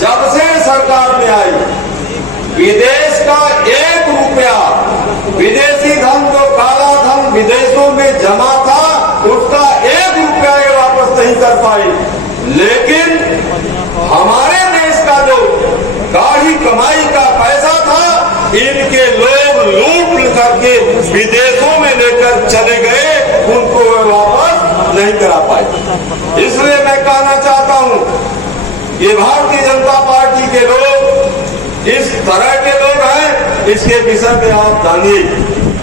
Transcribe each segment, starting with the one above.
जब से सरकार में आई विदेश का 1 रुपया विदेशी धन जो काला धन विदेशों में जमा था उसका 1 रुपया ये वापस नहीं कर पाई। लेकिन हमारे देश का जो गाढ़ी कमाई का पैसा था इनके लोग लूट करके विदेशों में लेकर चले गए, उनको वे वापस नहीं करा पाए। इसलिए मैं कहना चाहता हूं ये भारतीय जनता पार्टी के लोग इस तरह के लोग हैं, इसके विषय में आप जानिए।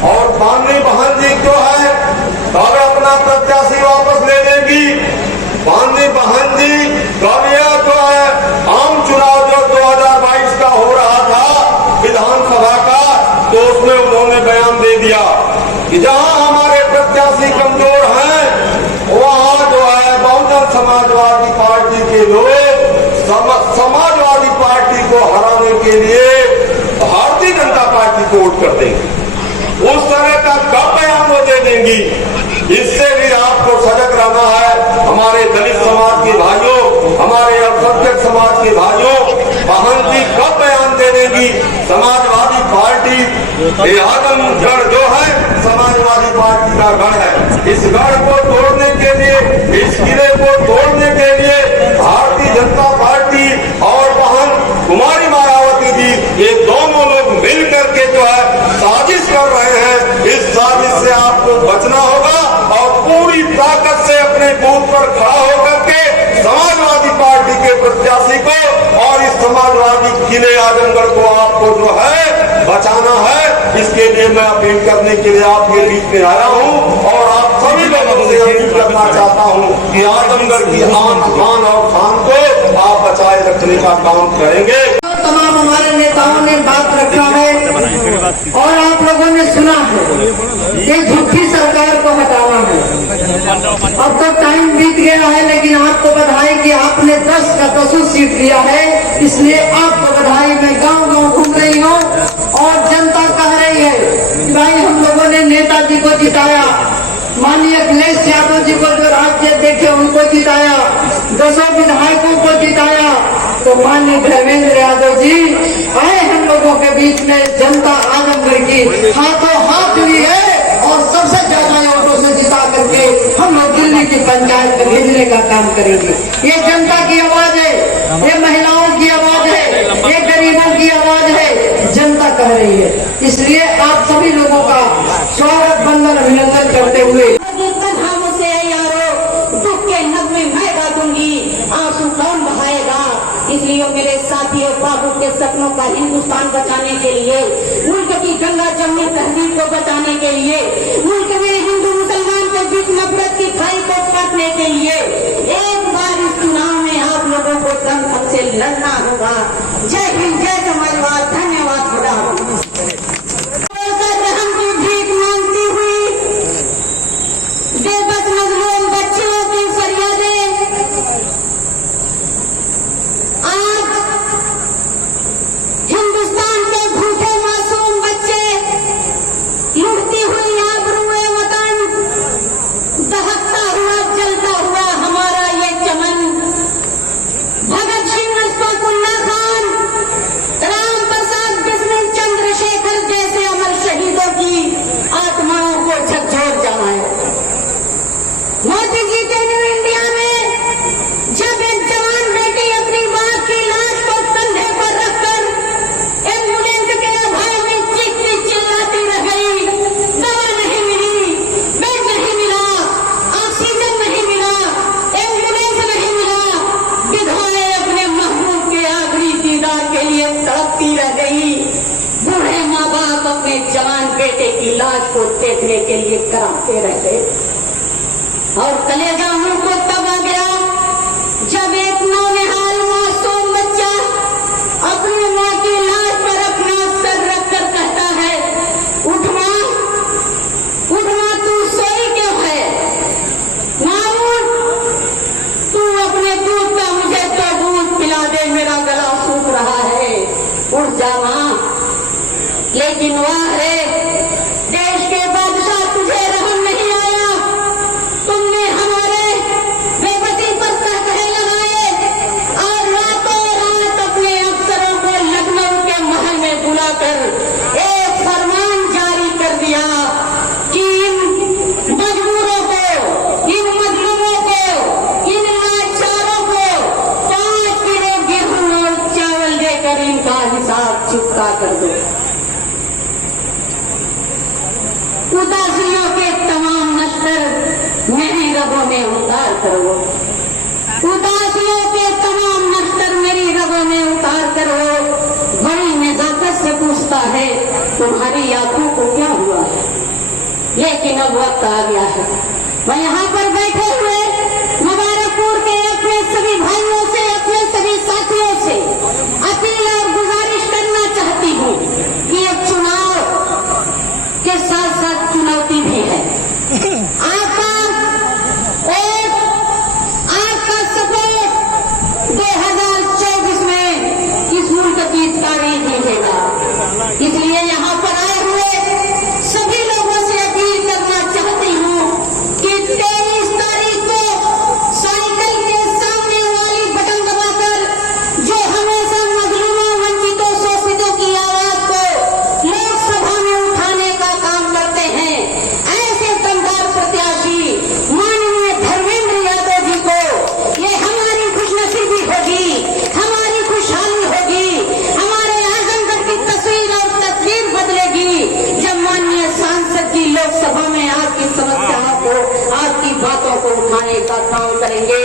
और बामनी बहन जी जो है कब अपना प्रत्याशी वापस ले लेंगी। बामनी बहन जी कब यह जो है आम चुनाव जो 2022 का हो रहा था विधानसभा का, तो उसमें उन्होंने बयान दे दिया कि जहां हमारे प्रत्याशी कमजोर हैं वहां जो है बहुजन समाजवादी पार्टी के लोग समाजवादी पार्टी को हराने के लिए भारतीय जनता पार्टी को वोट कर देंगे। उस तरह का कब बयान वो दे देंगी, इससे भी आपको सजग रहना है। हमारे दलित समाज के भाइयों, हमारे अल्पसंख्यक समाज के भाइयों, बहन जी कब बयान दे देंगी। समाजवादी पार्टी ये आजमगढ़ जो है समाजवादी पार्टी का गढ़ है। इस गढ़ को तोड़ने के लिए, इस किले को तोड़ने के लिए भारतीय जनता पार्टी और बहन कुमारी मायावती जी ये दोनों लोग मिल करके जो है साजिश कर रहे हैं। इस साजिश से आपको बचना होगा और पूरी ताकत से अपने बूथ पर खड़ा होकर के समाजवादी पार्टी के प्रत्याशी को और इस समाजवादी किले आजमगढ़ को आपको जो है बचाना है। इसके लिए मैं अपील करने के लिए आपके बीच में आया हूं और आप सभी लोगों से अपील करना चाहता हूं कि आजमगढ़ की आन बान और शान को आप बचाए रखने का काम करेंगे। तमाम हमारे नेताओं ने बात रखा है और आप लोगों ने सुना है, ये झूठी सरकार को हटाना है। अब तो टाइम बीत गया है, लेकिन आपको बधाई कि आपने 10 का 10 सीट लिया है, इसलिए आपको बधाई। मैं गांव गांव घूम रही हूँ और जनता कह रही है कि भाई हम लोगों ने नेताजी को जिताया, माननीय अखिलेश यादव जी को जो राज्य देखे उनको जिताया, 10 विधायकों को जिताया, तो माननीय धर्मेंद्र यादव जी आए हम लोगों के बीच में। जनता आजमगढ़ की हाथों हाथ ली है और सबसे ज्यादा वोटों से जिता करके हम लोग दिल्ली की पंचायत में भेजने का काम करेंगे। ये जनता की आवाज है, ये महिलाओं की आवाज है, ये गरीबों की आवाज है, जनता कह रही है। इसलिए आप सभी लोगों का स्वागत बंदन अभिनंदन करते हुए आंसू कौन बहाएगा। इसलिए मेरे साथियों, बाबू के सपनों का हिंदुस्तान बचाने के लिए, मुल्क की गंगा जमुनी तहजीब को बचाने के लिए, मुल्क में हिंदू मुसलमान के बीच नफरत की खाई को काटने के लिए एक बार इस चुनाव में आप लोगों को दमखम से लड़ना होगा। जय हिंद, जय समाजवाद, धन्यवाद। खुदा को देखने के लिए कराते रह गए और कलेजा मुंह को तब आ गया जब एक नौनिहाल मासूम बच्चा अपनी मां की लाश पर अपना सर रखकर कहता है, उठ मां, तू सोई क्यों है? मामून, तू अपने दूध का मुझे तो दूध पिला दे, मेरा गला सूख रहा है, उठ जा मां। लेकिन वह है देश के बादशाह, तुझे रहम नहीं आया, तुमने हमारे बेबसी पर कहकहे लगाए और रातों रात कर दो। उदासियों के तमाम नश्तर मेरी रगों में उतार करो। उदासियों के तमाम नश्तर मेरी रगों में उतार करो। बड़ी नजाकत से पूछता है तुम्हारी आंखों को क्या हुआ है, लेकिन अब वक्त आ गया है। मैं यहाँ पर बैठे हुए मुबारकपुर के अपने सभी भाइयों से, अपने सभी साथियों से अपील और गुजारिश करना चाहती हूँ कि अब चुनाव के साथ साथ चुनौती भी है। आपका सपोर्ट 2024 में इस मुल्क की तारीख लिखेगा। इसलिए यहाँ पर आए हुए सभी लोगों से अपील करना चाहती हूँ कि 23 तारीख को साइकिल के सामने वाली बटन दबाकर जो हमेशा मजलूमों, वंचितों, शोषितों की आवाज को लोकसभा में उठाने का काम करते हैं, ऐसे दमदार प्रत्याशी माननीय धर्मेंद्र यादव जी को ये हमारी खुशनसीबी होगी, हमारी खुशहाली होगी, हमारे आजमगढ़ की तस्वीर और तस्वीर बदलेगी जब माननीय सांसद जी लोकसभा में आपकी समस्याओं को, आपकी बातों को उठाने का काम करेंगे।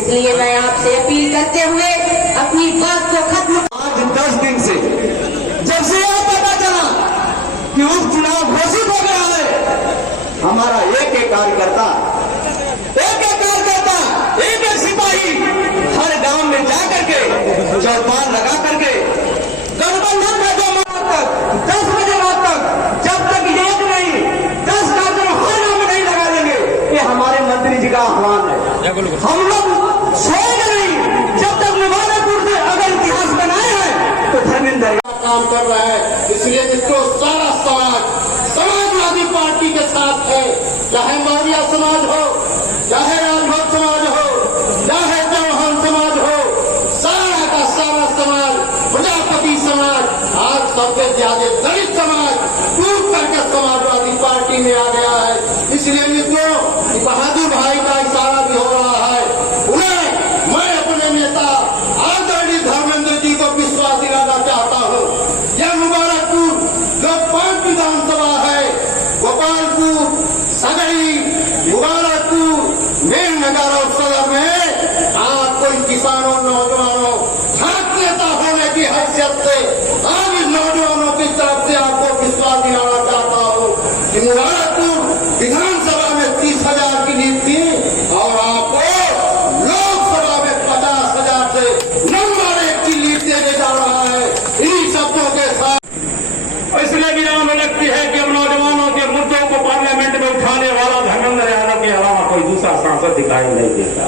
इसलिए मैं आपसे अपील करते हुए अपनी बात को खत्म। आज 10 दिन से जब से यह पता चला कि उपचुनाव घोषित हो गया है, हमारा एक कार्यकर्ता, एक सिपाही हर गांव में जाकर के चौपाल लगा करके गठबंधन का 2 माह तक 10 बजे रात तक जब तक एक नहीं 10 कार्यक्रम हर गांव में नहीं लगा देंगे, ये हमारे मंत्री जी का आह्वान है। हम लोग सोएंगे नहीं जब तक मुबारकपुर से अगर इतिहास बनाए हैं तो धर्मेंद्र काम कर रहा है। इसलिए जिसको सारा समाजवादी पार्टी के साथ है, चाहे मौर्य समाज हो, चाहे राजभोग समाज हो, चाहे चौहान समाज हो, सारा का सारा समाज, प्रजापति समाज, आज सबसे ज्यादा दलित समाज टूट करके समाजवादी पार्टी में आ गया है। इसलिए मित्रों, बहादुर भाई का इशारा भी हो रहा है। उन्हें मैं अपने नेता आदरणीय धर्मेंद्र जी को विश्वास दिलाना चाहता हूँ। यह मुबारकपुर जो 5 विधानसभा है, गोपालपुर, सगड़ी, मुबारकपुर, मेहनगर और सदर में आप कोई किसानों, नौजवानों, छात्र नेता होने की हैसियत से आज इन नौजवानों की तरफ से आपको विश्वास दिलाना चाहता हूँ कि मुबारकपुर विधानसभा में 30,000 की नीति थी और आपको लोकसभा में 50,000 से नंबर 1 की लीड देने जा रहा है। इन्हीं शब्दों के साथ इसलिए विराम लगती है कि अब नौजवानों के मुद्दों को पार्लियामेंट में उठाने वाला धर्मेंद्र यादव के अलावा कोई दूसरा सांसद दिखाई नहीं देता।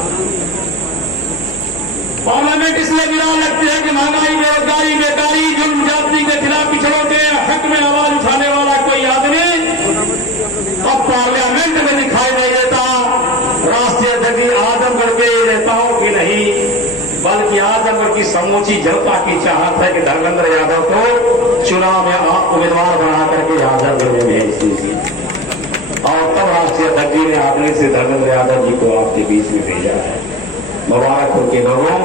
पार्लियामेंट इसलिए विराम लगती है कि महंगाई, बेरोजगारी, बेकारी, जुल्म जाति के खिलाफ पिछड़ों के हक में आवाज उठाने वाला कोई आदमी अब पार्लियामेंट में दिखाई नहीं देता। राष्ट्रीय अध्यक्ष आजमगढ़ के नेताओं की नहीं बल्कि आजमगढ़ की समूची जनता की चाहत है कि धर्मेंद्र यादव को चुनाव में आप उम्मीदवार बना करके आजमगढ़ में भेज दीजिए। और तब राष्ट्रीय अध्यक्ष जी ने आदमी से धर्मेंद्र यादव जी को आपके बीच में भेजा है। मुबारकपुर के लोगों,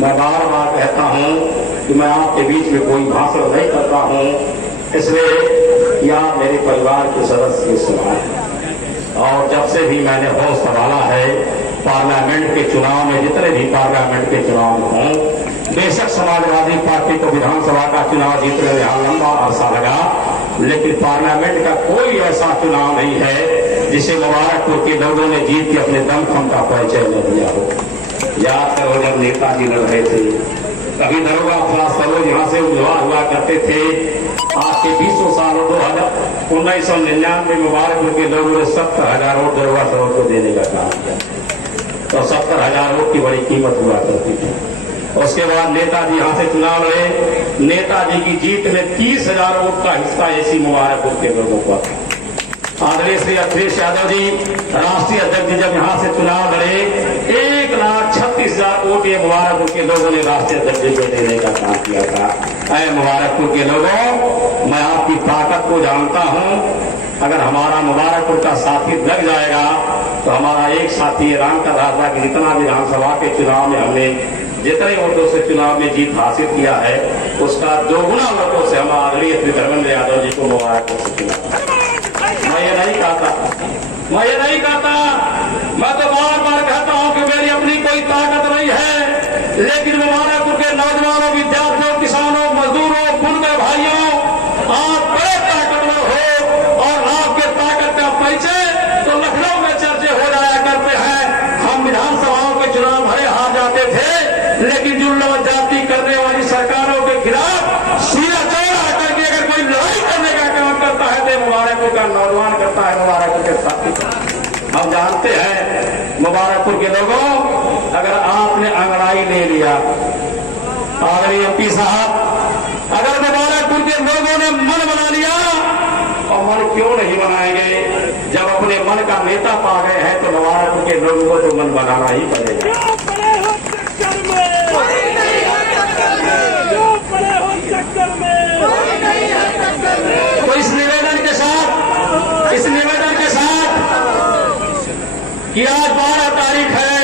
मैं बार बार कहता हूं कि मैं आपके बीच में कोई भाषण नहीं करता हूं, इसलिए या मेरे परिवार के सदस्य के सवाल। और जब से भी मैंने होश संभाला है, पार्लियामेंट के चुनाव में जितने भी पार्लियामेंट के चुनाव हों, बेशक समाजवादी पार्टी को विधानसभा का चुनाव जीतने में यहाँ लंबा अरसा लगा, लेकिन पार्लियामेंट का कोई ऐसा चुनाव नहीं है जिसे मुबारकपुर के लोगों ने जीत के अपने दमखम का परिचय न दिया हो। याद करो जब नेताजी लड़ रहे थे, कभी दरोगा अफरा सरोज यहाँ से उम्मीदवार हुआ करते थे। आज के 20 सालों 1999 मुबारकपुर के लोगों ने 70,000 वोट दरोगा सरोज को देने का काम किया, तो 70,000 वोट की बड़ी कीमत हुआ करती थी। उसके बाद नेताजी यहाँ से चुनाव लड़े, नेताजी की जीत में 30,000 वोट का हिस्सा ऐसी मुबारकपुर के लोगों का था। आदरणीय श्री अखिलेश यादव जी राष्ट्रीय अध्यक्ष जी जब यहाँ से चुनाव लड़े, 1,36,000 वोट ये मुबारकपुर के लोगों ने राष्ट्रीय अध्यक्ष जी को देने का काम किया था। ऐ मुबारकपुर के लोगों, मैं आपकी ताकत को जानता हूँ। अगर हमारा मुबारकपुर का साथी लग जाएगा तो हमारा एक साथी ऐलान कर रहा था कि जितना विधानसभा के चुनाव में हमने जितने वोटों से चुनाव में जीत हासिल किया है उसका 2 गुना वोटों से हम आदरणीय श्री धर्मेंद्र यादव जी को मुबारक हो चुना। मैं ये नहीं कहता, मैं तो बार बार कहता हूं कि मेरी अपनी कोई ताकत नहीं है, लेकिन मुबारकपुर के नौजवानों, विद्यार्थियों, किसानों, मजदूरों, बुनकर भाइयों, आप बड़े ताकतवर हो और आपके ताकत का परिचय तो लखनऊ में चर्चे हो जाया करते हैं। हम विधानसभाओं के चुनाव भरे हार जाते थे, लेकिन जुल्म जाति करने वाली सरकारों के खिलाफ सीधा चौड़ा करके अगर कोई लड़ाई करने का काम करता है तो मुबारकपुर का नौजवान करता है, मुबारकपुर के साथी। हम जानते हैं मुबारकपुर के लोगों, अगर आपने अंगड़ाई ले लिया, आदरणीय एमपी साहब, अगर मुबारकपुर के लोगों ने मन बना लिया, और मन क्यों नहीं बनाएंगे, जब अपने मन का नेता पा गए हैं तो मुबारकपुर के लोगों को तो मन बनाना ही पड़ेगा। तो इस निवेदन के साथ कि आज 12 तारीख है,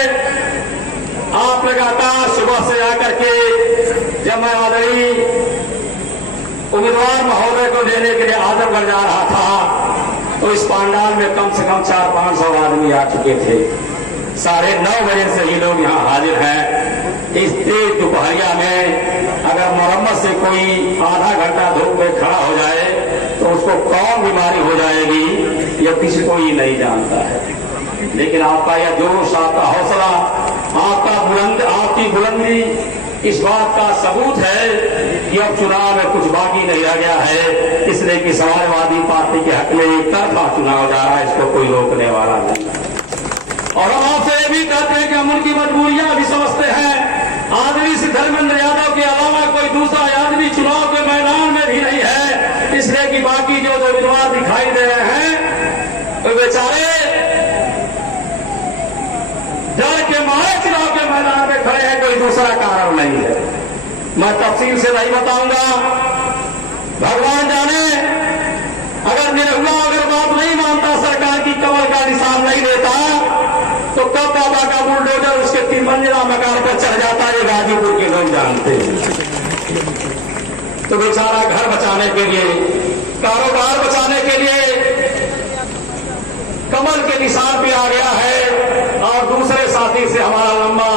आप लगातार सुबह से आकर के, जब मैं आदरणीय उम्मीदवार महोदय को देने के लिए आजमगढ़ जा रहा था तो इस पंडाल में कम से कम 400-500 आदमी आ चुके थे। 9:30 बजे से ये लोग यहाँ हाजिर हैं। इस तेज दोपहरिया में अगर मरम्मत से कोई आधा घंटा धूप में खड़ा हो जाए तो उसको कौन बीमारी हो जाएगी यह किसी को ही नहीं जानता है। लेकिन आपका यह जोश, आपका हौसला, आपकी बुलंदी इस बात का सबूत है कि अब चुनाव में कुछ बाकी नहीं रह गया है, इसलिए कि समाजवादी पार्टी के हक में एक तरफा चुनाव जा रहा है, इसको कोई रोकने वाला नहीं। और हम आपसे ये भी कहते हैं कि हम उनकी मजबूरियां भी समझते हैं। आदरणीय श्री धर्मेंद्र यादव के अलावा कोई दूसरा आदमी चुनाव के मैदान में भी नहीं है, इसलिए कि बाकी जो उम्मीदवार दिखाई दे रहे हैं तो बेचारे डर के मारे चुनाव के मैदान में खड़े हैं, कोई दूसरा कारण नहीं है। मैं तफसील से नहीं बताऊंगा, भगवान जाने। अगर निरहुआ अगर बात नहीं मानता, सरकार की कमर का निशान नहीं देता, तो कब बाबा का बुलडोजर उसके 3 मंजिला मकान पर चढ़ जाता, ये गाजीपुर के लोग जानते हैं। तो बेचारा घर बचाने के लिए, कारोबार बचाने के लिए कमल के निशान पे आ गया है, और दूसरे साथी से हमारा लंबा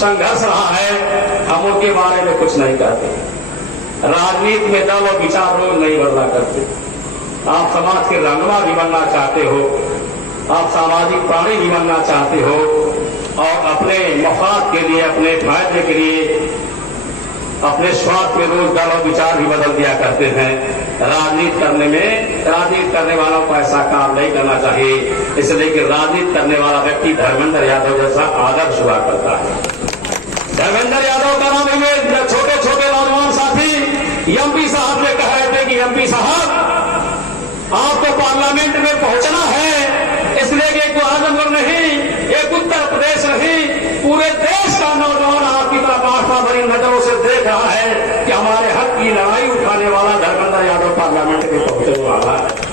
संघर्ष रहा है। हम उनके बारे में कुछ नहीं कहते। राजनीति में दल और विचार रोज नहीं बदला करते। आप समाज के रंगवा भी बनना चाहते हो, आप सामाजिक प्राणी भी बनना चाहते हो, और अपने मफाद के लिए, अपने फायदे के लिए, अपने स्वार्थ में रोज दल और विचार भी बदल दिया करते हैं। राजनीति करने वालों को ऐसा काम नहीं करना चाहिए, इसलिए कि राजनीति करने वाला व्यक्ति धर्मेंद्र यादव जैसा आदर्श हुआ करता है। धर्मेंद्र यादव का नाम हुए छोटे छोटे नौजवान साथी एमपी साहब ने कह रहे थे कि एमपी साहब आपको पार्लियामेंट में पहुंचना है, इसलिए कि एक आजमगढ़ नहीं, एक उत्तर प्रदेश नहीं, पूरे देश का नौजवान आपकी तरफ आस्था भरी नजरों से देख रहा है कि हमारे हक की लड़ाई उठाने वाला धर्मेंद्र यादव पार्लियामेंट में पहुंचने वाला है।